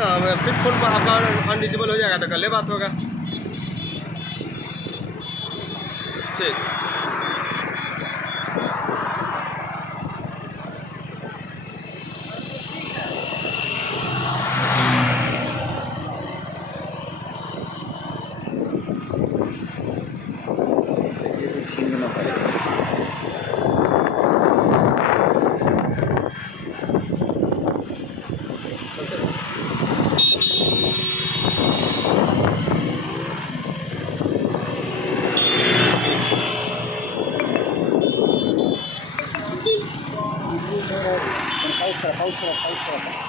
फिर फोन आपका अनरीचेबल हो जाएगा तो कल बात होगा। ठीक। छीनना पड़ेगा। पाऊस करा।